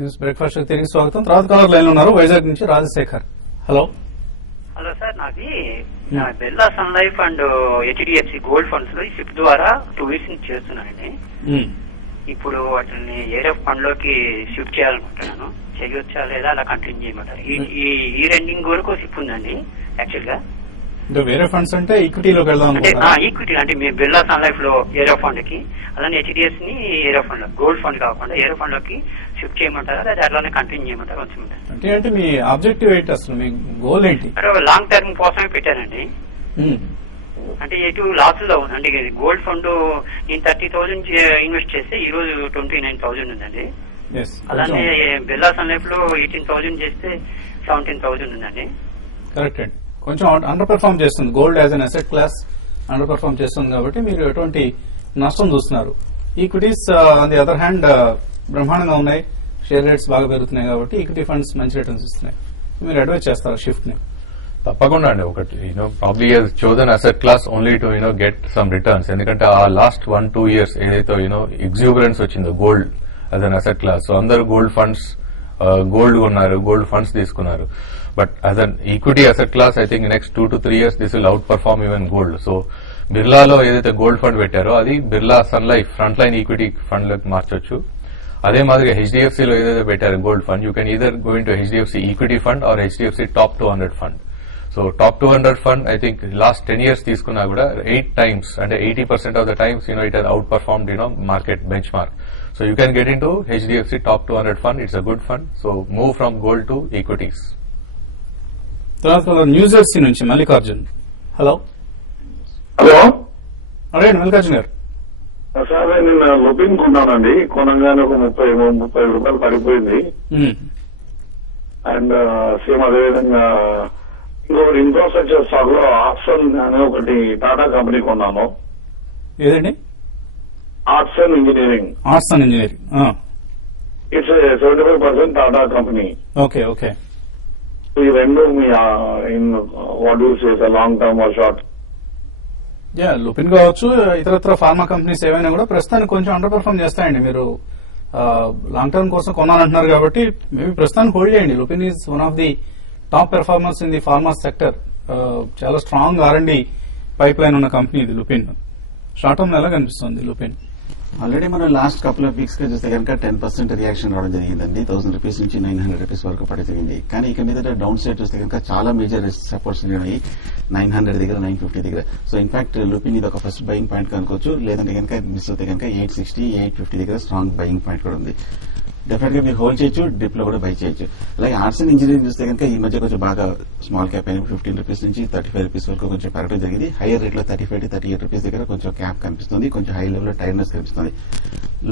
News breakfast తిరిగి స్వాగతం. తర్వాత కాలర్ లైన్ ఉన్నారు వైజాగ్ నుంచి రాజశేఖర్. హలో హలో సార్, నాది Birla sun life and HDFC gold funds లో షిఫ్ట్ ద్వారా 2 weeks నుంచి చేస్తున్నానండి. ఇప్పుడు వాటిని ఏరఫ్ ఫండ్ లోకి షిఫ్ట్ చేయాలనుకుంటున్నాను. చేయొచ్చా లేదా అలా కంటిన్యూ చేయమంటారు? ఈ ఎండింగ్ వరకు షిఫ్ట్ ఉందండి యాక్చువల్ గా. వేరే ఫండ్స్ అంటే ఈక్విటీలోకి వెళ్దాం అంటే ఈక్విటీ అంటే మీ బిర్లా సన్ లైఫ్ లో ఏరో ఫండ్ కి, అలానే హెచ్డిఎఫ్ ని ఏరో ఫండ్ లో, గోల్డ్ ఫండ్ కాకుండా ఏరో ఫండ్ లోకి షిఫ్ట్ చేయమంటారా లేదా అట్లానే కంటిన్యూ చేయమంటారా? కొంచెం అంటే మీ ఆబ్జెక్టివ్ ఏంటి, అసలు మీ గోల్ ఏంటి? లాంగ్ టర్మ్ కోసమే పెట్టానండి. అంటే ఎటు లాస్ లో ఉంది. అంటే గోల్డ్ ఫండ్ నేను 30,000 ఇన్వెస్ట్ చేస్తే ఈ రోజు 29,000 ఉందండి. అలానే బిర్లా సన్ లైఫ్ లో 18,000 చేస్తే 17,000 ఉందండి. కరెక్ట్ అండి. కొంచెం అండర్ పెర్ఫార్మ్ చేస్తుంది gold as an asset class, under perform చేస్తుంది కాబట్టి మీరు ఎటువంటి నష్టం చూస్తున్నారు. Equities on the other hand బ్రహ్మాండంగా ఉన్నాయి, షేర్ రేట్స్ బాగా పెరుగుతున్నాయి కాబట్టి ఈక్విటీ ఫండ్స్ మంచి రిటర్న్స్ ఇస్తున్నాయి. మీరు అడ్వైజ్ చేస్తారు షిఫ్ట్ ని? తప్పకుండా అండి. ఒకటి ప్రాబ్లీ చోదన్ asset class only to get some returns. ఎందుకంటే ఆ లాస్ట్ 1-2 years ఏదైతే ఎగ్జూబరెన్స్ వచ్చిందో gold as an asset class, so అందరూ గోల్డ్ ఫండ్స్ గోల్డ్ కొన్నారు, గోల్డ్ ఫండ్స్ తీసుకున్నారు. But as an equity asset class I think next 2-3 years this will outperform even gold. So బిర్లాలో ఏదైతే gold fund పెట్టారో అది Birla sun life front line equity fund లోకి మార్చొచ్చు. అదే మాదిరిగా హెచ్డిఎఫ్సిలో ఏదైతే పెట్టారో gold fund, you can either going to HDFC equity fund are HDFC top 200 fund. So top 200 fund I think last 10 years తీసుకున్నా కూడా 8 times అంటే 80% of the times it has out performed market bench mark. So you can get into HDFC Top 200 fund. It's a good fund. So move from gold to equities. తర్వాత new Jersey నుంచి Mallikarjun. Hello hello అదే మల్లికార్జున్ గారు. Sir నేను లుపిన్ కొన్నానండి. కొనగానే ఒక 30 రూపాయలు పడిపోయింది. And same అదేవిధంగా ఇంకొకటి ఇన్ఫ్రాస్ట్రక్చర్ స్టాక్ లో ఆప్షన్ అనే ఒకటి టాటా కంపెనీ కొన్నాను. ఏదండి? Arts and engineering. Arts and engineering. It's 75% Tata company. Okay okay. ఈ రెండు me what you say long term are short? Lupin కావచ్చు, ఇతరత్ర ఫార్మా కంపెనీస్ ఏవైనా కూడా ప్రస్తుతానికి కొంచెం అండర్ పెర్ఫార్మ్ చేస్తాయండి. మీరు లాంగ్ టర్మ్ కోసం కొనాలంటున్నారు కాబట్టి మేబీ ప్రస్తుతానికి హోల్డ్ చేయండి. Lupin is one of the top performers in the pharma sector. చాలా స్ట్రాంగ్ R&D పైప్ లైన్ ఉన్న కంపెనీ ఇది లుపిన్. షార్ట్ టర్మ్ ఎలా కనిపిస్తుంది లుపిన్? ఆల్రెడీ మనం లాస్ట్ కపుల్ ఆఫ్ వీక్స్ గా చూస్తే కనుక 10% రియాక్షన్ రావడం జరిగిందండి. 1000 రూపీస్ నుంచి 900 రూపీస్ వరకు పడి జరిగింది. కానీ ఇక మీద డౌన్ సైడ్ చూస్తే కనుక చాలా మేజర్ సపోర్ట్స్ ఉన్నాయి 900 దగ్గర, 950 దగ్గర. సో ఇన్ఫాక్ట్ లుపిన్ ఇది ఒక ఫస్ట్ బయింగ్ పాయింట్ కనుకోవచ్చు. లేదంటే కనుక మిస్ అవుతే కనుక 860, 850 దగ్గర స్ట్రాంగ్ బయింగ్ పాయింట్ కూడా ఉంది. డెఫినెట్ గా మీరు హోల్డ్ చేయొచ్చు, డిప్ లో కూడా బై చేయొచ్చు. అలాగే ఆర్ట్స్ అండ్ ఇంజనీరింగ్ చూస్తే కనుక ఈ మధ్య కొంచెం బాగా స్మాల్ క్యాప్ అయిన 15 రూపీస్ నుంచి 35 రూపీస్ వరకు కొంచెం పెరగడం జరిగింది. హైయర్ రేట్ లో 35-38 రూపీస్ దగ్గర కొంచెం క్యాప్ కనిపిస్తుంది. కొంచెం హై లెవెల్ లో టైర్నెస్ కనిపిస్తుంది.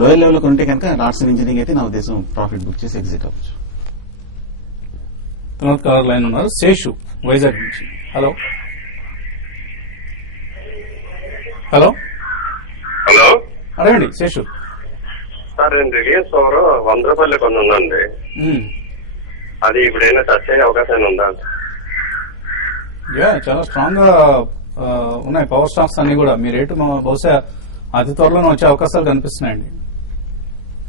లోయర్ లెవెల్ లో కొంటే కనుక ఆర్ట్స్ అండ్ ఇంజనీరింగ్ అయితే నా ఉద్దేశం ప్రాఫిట్ బుక్ చేసి ఎగ్జిట్ అవ్వచ్చు. తర్వాత కాలర్ లైన్ ఉన్నారు శేషు వైజాగ్ నుంచి. హలో హలో హలో అడగండి శేషు. సార్ నేను రిలయన్స్ పవర్ 100 రూపాయలు కొనుందండి. అది ఇప్పుడైనా టచ్ అయ్యే అవకాశం ఉందా? చాలా స్ట్రాంగ్ గా ఉన్నాయి పవర్ స్టాక్స్ అన్ని కూడా. మీ రేటు బహుశా అతి త్వరలోనే వచ్చే అవకాశాలు కనిపిస్తున్నాయండి.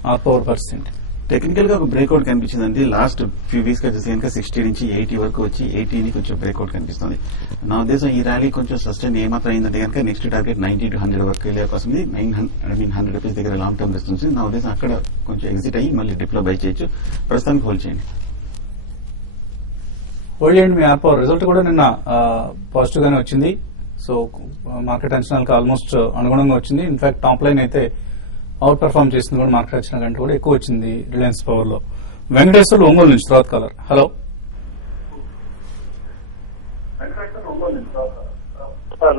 ఆ పవర్ పర్సెంట్ టెక్నికల్ గా ఒక బ్రేక్అవుట్ కనిపించిందండి. లాస్ట్ ఫ్యూ వీక్స్ గా చూస్తే కనుక 60 నుంచి 80 వరకు వచ్చి 80 కొంచెం బ్రేక్అవుట్ కనిపిస్తుంది. నా ఉద్దేశం ఈ ర్యాలీ కొంచెం సస్టైన్ ఏమాత్రం అయిందంటే కనుక నెక్స్ట్ టార్గెట్ 90-100 వరకు వెళ్ళే అవకాశం ఉంది. 100 రూపీస్ దగ్గర లాంగ్ టర్మ్ రెస్పాన్స్. నా ఉద్దేశం అక్కడ కొంచెం ఎగ్జిట్ అయ్యి మళ్ళీ డిప్ లో బై చేయొచ్చు. ప్రస్తుతానికి హోల్డ్ చేయండి. హోల్డ్ చేయండి. మీ ఆర్ పవర్ రిజల్ట్ కూడా నిన్న పాజిటివ్ గానే వచ్చింది. సో మార్కెట్ అంచనాలకు ఆల్మోస్ట్ అనుగుణంగా వచ్చింది. ఇన్ఫాక్ట్ టాప్ లైన్ అయితే అవుట్ పర్ఫార్మ్ చేసింది కూడా మార్కెట్ అంచనా కంటే కూడా ఎక్కువ వచ్చింది రిలయన్స్ పవర్ లో. వెంకటేశ్వర్లు ఒంగోలు నుంచి తర్వాత కాలర్. హలో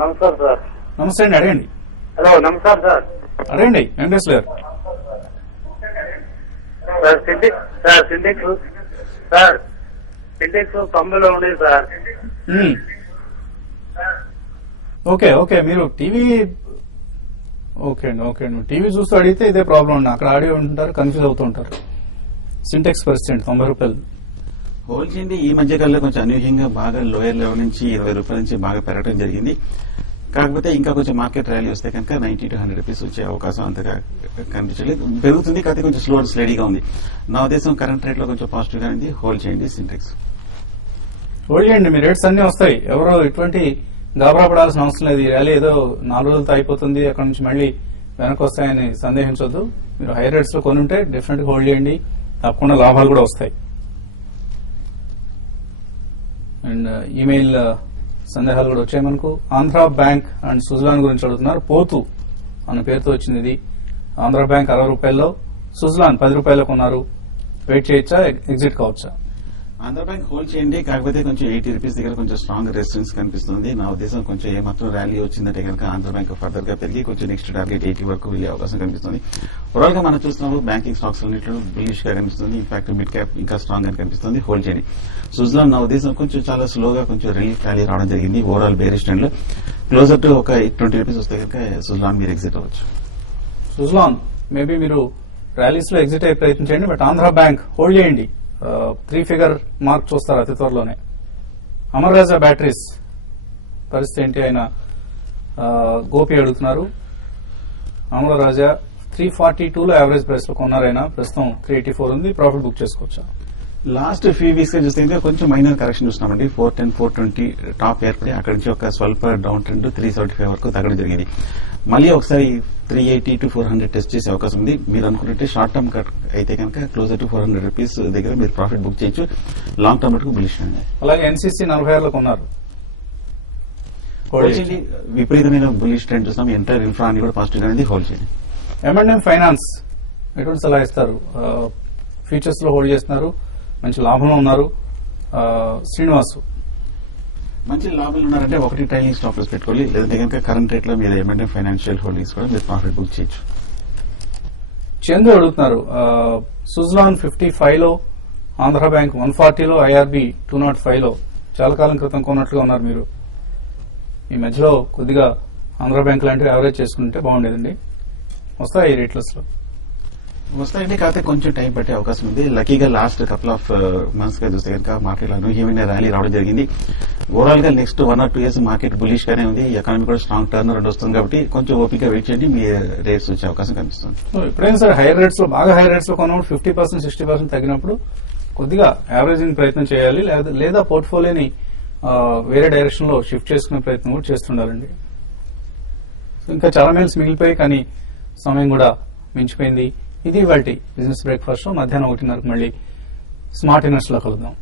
నమస్కారం సార్. నమస్తే అండి, అడగండి. హలో నమస్కారం సార్. అడగండి వెంకటేశ్వర గారు. సార్ సిండెక్స్ 90లో ఉండేది సార్. Okay okay. మీరు టీవీ ఓకే అండి టీవీ చూస్తూ అడిగితే ఇదే ప్రాబ్లం అండి. అక్కడ ఆడియో ఉంటుంటారు, కన్ఫ్యూజ్ అవుతూ ఉంటారు. సింటెక్స్ పర్సెంట్ 90 రూపాయలు హోల్డ్ చేయండి. ఈ మధ్య కాలంలో కొంచెం అనూహ్యంగా బాగా లోయర్ లెవెల్ నుంచి 20 రూపాయల నుంచి బాగా పెరగడం జరిగింది. కాకపోతే ఇంకా కొంచెం మార్కెట్ ర్యాలీ వస్తే కనుక 90 to 100 రూపీస్ వచ్చే అవకాశం అంతగా కనిపించలేదు. పెరుగుతుంది కాకపోతే కొంచెం స్లో అండ్ స్టడీగా ఉంది. నా ఉద్దేశం కరెంట్ రేట్ లో కొంచెం పాజిటివ్ గా ఉంది. హోల్డ్ చేయండి సింటెక్స్. హోల్డ్ చేయండి, మీ రేట్స్ అన్ని వస్తాయి. ఎవరో ఇటువంటి గాబరా పడాల్సిన అవసరం లేదు. ఈ ర్యాలీ ఏదో 4 రోజులతో అయిపోతుంది, అక్కడ నుంచి మళ్ళీ వెనక్కి వస్తాయని సందేహించొద్దు. మీరు హై రేట్స్ లో కొని ఉంటే డెఫినెట్ గా హోల్డ్ చేయండి, తప్పకుండా లాభాలు కూడా వస్తాయి. అండ్ ఈమెయిల్ సందేహాలు కూడా వచ్చాయి మనకు. ఆంధ్ర బ్యాంక్ అండ్ సుజలాన్ గురించి అడుగుతున్నారు. పోతు అన్న పేరుతో వచ్చింది ఇది. ఆంధ్ర బ్యాంక్ 60 రూపాయల్లో, సుజలాన్ 10 రూపాయలకు కొన్నారు. వెయిట్ చేయొచ్చా, ఎగ్జిట్ కావచ్చా? ఆంధ్ర బ్యాంక్ హోల్డ్ చేయండి, కాకపోతే కొంచెం 80 రూపీస్ దగ్గర కొంచెం స్ట్రాంగ్ రెసిస్టెన్స్ కనిపిస్తుంది. నా ఉద్దేశం కొంచెం ఏమాత్రం ర్యాలీ వచ్చిందంటే కనుక ఆంధ్ర బ్యాంక్ ఫర్దర్ గా పెరిగి కొంచెం నెక్స్ట్ టార్గెట్ 80 వరకు వెళ్లే అవకాశం కనిపిస్తుంది. ఓవరాల్ గా మనం చూస్తున్నప్పుడు బ్యాంకింగ్ స్టాక్స్ అన్నింటిలో బుల్లిష్ గా కనిపిస్తుంది. ఇన్ఫాక్ట్ మిడ్ క్యాప్ ఇంకా స్ట్రాంగ్ గా కనిపిస్తుంది. హోల్డ్ చేయండి. సుజలాన్ నా ఉద్దేశం కొంచెం చాలా స్లోగా కొంచెం రిలీఫ్ ర్యాలీ రావడం జరిగింది. ఓవరాల్ బేరిష్ ట్రెండ్ లో క్లోజర్ టు ఒక 20 రూపీస్ వస్తే కనుక సుజలాన్ మీరు ఎగ్జిట్ అవ్వచ్చు. సుజలాన్ మేబీ మీరు ర్యాలీస్ లో ఎగ్జిట్ అయ్యే ప్రయత్నం చేయండి, బట్ ఆంధ్ర బ్యాంక్ హోల్డ్ చేయండి. 3 ఫిగర్ మార్క్ చూస్తారు అతి త్వరలోనే. అమర్ రాజా బ్యాటరీస్ పరిస్థితి ఏంటి? ఆయన గోపి అడుగుతున్నారు. అమర్ రాజా 342లో యావరేజ్ ప్రైస్ లో కొన్నారైనా, ప్రస్తుతం 384 ఉంది. ప్రాఫిట్ బుక్ చేసుకోవచ్చా? లాస్ట్ ఫ్యూ వీక్స్ గా చూస్తే కొంచెం మైనర్ కరెక్షన్ చూస్తున్నామండి. 410, 420 టాప్ ఏర్పడి అక్కడి నుంచి ఒక స్వల్ప డౌన్ ట్రెండ్ 375 వరకు తగ్గడం జరిగింది. మళ్ళీ ఒకసారి 380 to 400 టెస్ట్ చేసే అవకాశం ఉంది. మీరు అనుకుంటే షార్ట్ టర్మ్ కట్ అయితే కనుక క్లోజర్ టు 400 రూపీస్ దగ్గర మీరు ప్రాఫిట్ బుక్ చేయొచ్చు. లాంగ్ టర్మ్ వరకు బులిష్ అండి. అలాగే ఎన్సీసీ 46లో కొన్నారు. హోల్డ్ చేయండి. విపరీతమైన బులిష్ ట్రెండ్ చూస్తాం. ఎంటైర్ ఇన్ఫ్రా అని కూడా పాజిటివ్ గా ఉంది. హోల్డ్ చేయండి. M&M ఫైనాన్స్ ఎటువంటి సలహా ఇస్తారు? ఫ్యూచర్స్ లో హోల్డ్ చేస్తున్నారు, మంచి లాభంలో ఉన్నారు. శ్రీనివాసు మంచి లాభాలు ఉన్నారంటే ఒకటి ట్రైలింగ్ స్టాప్ లాస్ పెట్టుకోవాలి, లేదంటే కనుక కరెంట్ రేట్ లో మీరు M&M ఫైనాన్షియల్ హోల్డింగ్స్ కూడా మీరు ప్రాఫిట్ బుక్ చేయొచ్చు. చందు అడుగుతున్నారు. సుజలాన్ 55లో, ఆంధ్ర బ్యాంక్ 140లో, ఐఆర్బి 205లో చాలా కాలం క్రితం కొన్నట్లుగా ఉన్నారు మీరు. ఈ మధ్యలో కొద్దిగా ఆంధ్ర బ్యాంక్ లాంటివి యావరేజ్ చేసుకుంటే బాగుండేదండి. వస్తాయి ఈ రేట్లెస్ లో వస్తాయండి, కాకపోతే కొంచెం టైం పట్టే అవకాశం ఉంది. లక్కీగా లాస్ట్ కపుల్ ఆఫ్ మంత్స్ గా చూస్తే కనుక మార్కెట్ అనూహ్యమైన ర్యాలీ రావడం జరిగింది. ఓవరాల్ గా next 1 or 2 years market bullish గానే ఉంది. ఎకానమీ కూడా స్ట్రాంగ్ టర్న్ అరౌండ్ వస్తుంది కాబట్టి కొంచెం ఓపిక వెయిట్ చేయండి, మీ రేట్స్ వచ్చే అవకాశం కనిపిస్తుంది. ఎప్పుడైనా సరే హైయర్ రేట్స్ లో, బాగా హైయర్ రేట్స్ లో కొన్నప్పుడు 50%, 60% తగ్గినప్పుడు కొద్దిగా యావరేజింగ్ ప్రయత్నం చేయాలి, లేదా పోర్ట్ఫోలియోని వేరే డైరెక్షన్ లో షిఫ్ట్ చేసుకునే ప్రయత్నం కూడా చేస్తుండాలండి. ఇంకా చాలా మెయిల్స్ మిగిలిపోయి, కానీ సమయం కూడా మించిపోయింది. ఇది ఇవాల్టి బిజినెస్ బ్రేక్ఫాస్ట్. మధ్యాహ్నం 1:30 మళ్ళీ స్మార్ట్ ఇన్వెస్ట్ లో కలుద్దాం.